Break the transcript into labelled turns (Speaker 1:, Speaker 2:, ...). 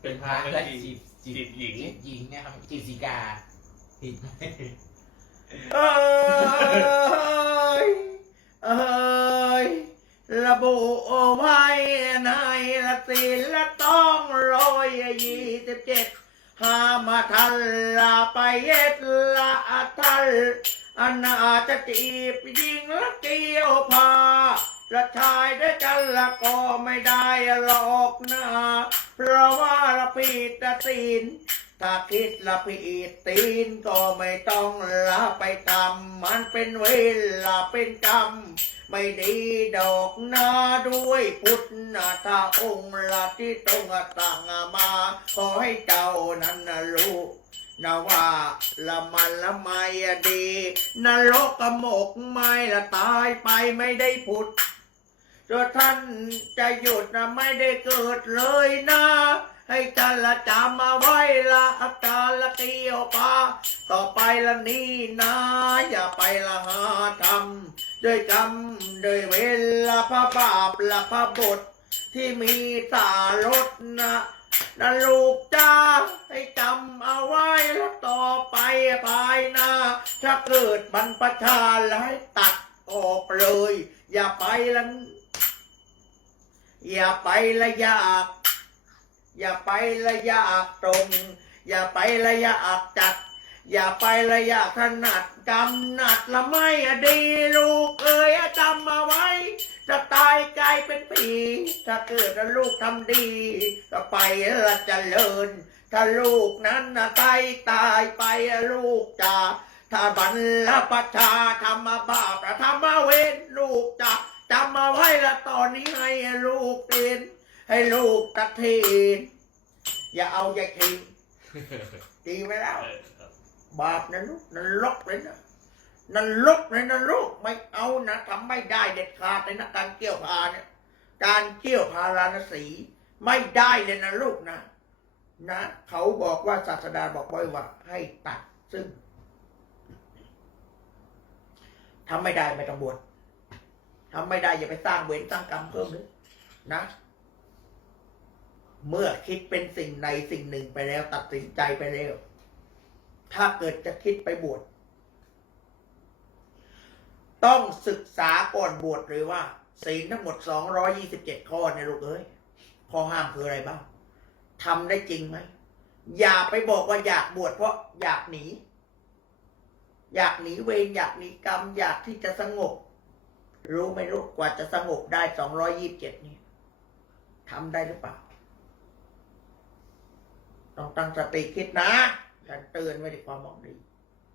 Speaker 1: เป็นพ
Speaker 2: พ
Speaker 1: ระ
Speaker 2: ระ
Speaker 1: ไม่
Speaker 2: และ
Speaker 1: จี
Speaker 2: จี
Speaker 1: บบ
Speaker 2: จี
Speaker 1: จี
Speaker 2: บบ
Speaker 1: หญิง
Speaker 2: จีบหญิงนะครับจีบสีกาผิดไหม
Speaker 3: เอ้ยเอ้ยระบุไว้ในละศีลละต้องร้อยยี่สิบเจ็ดห้ามาทันละไปเย็ดละทันอันอาจจะจีบยิงละเกี่ยวพา ละชายด้วยกันละก็ไม่ได้หรอกนะเพราะว่าละผิดศีลถ้าคิดละผิดตีนก็ไม่ต้องละไปทำมันเป็นเวลาเป็นกรรม ไม่ดีดอกนาด้วยพุทธนาถ้าองค์ละที่ตรงตั้งมา ขอให้เจ้านั้นรู้นะว่าละมันละไม่ดีนรกกระหมกไม่ละตายไปไม่ได้พุทธ ตัวท่านจะหยุดนะไม่ได้เกิดเลยนะ ให้ท่านละจำมาไว้ละอาการละเกี่ยวปาต่อไปละนี่นะ อย่าไปละหาทำด้วยกรรมด้วยเวลาพระบาปละพระบท ที่มีสารถนะนะลูกจ้าให้จำเอาไว้แล้วต่อไปภายหน้าถ้าเกิดบรรพชาแล้วให้ตัดออกเลย อย่าไปละ อย่าไประยะอย่าไประยะตรง อย่าไประยะจัด อย่าไประยะถนัดกำหนัดละไม่ดีลูกเอ้ยจำมาไว้จะตายกลายเป็นผีถ้าเกิดลูกทำดีก็ไปละเจริญ ถ้าลูกนั้นนะตายตายไปลูกจะถ้าบรรพชาทำมาบาปทำมาเวรลูกจะ จำมาไว้ละตอนนี้ให้ลูกเรียนให้ลูกตัดทีอย่าเอาอย่าทิ้งตีไปแล้ว
Speaker 1: เออครับ
Speaker 3: บาปนะลูกนรกเลยนะนรกเลยนะลูกไม่เอานะทำไม่ได้เด็ดขาดเลยนะการเกี่ยวพาเนี่ยการเกี่ยวพาราณสี ไม่ได้เลยนะลูกนะนะเขาบอกว่าศาสดาบอกไว้ว่าให้ตัดซึ่งทำไม่ได้ไม่ต้องบวช ทำไม่ได้อย่าไปสร้างเวรสร้างกรรมเพิ่มเลยนะ เมื่อคิดเป็นสิ่งใดสิ่งหนึ่งไปแล้ว ตัดสินใจไปแล้ว ถ้าเกิดจะคิดไปบวชต้องศึกษาก่อนบวชเลยว่าศีลทั้งหมด227ข้อเนี่ยลูกเอ้ยข้อห้ามคืออะไรบ้างทำได้จริงไหมอย่าไปบอกว่าอยากบวชเพราะอยากหนี อยากหนีเวรอยากหนีกรรม อยากที่จะสงบ รู้ไม่รู้กว่าจะสงบได้สองรอยี่บเจ็ดนี่ทำได้หรือเปล่า ต้องตั้งสติคิดนะฉันเตือนไว้ในความบอกดี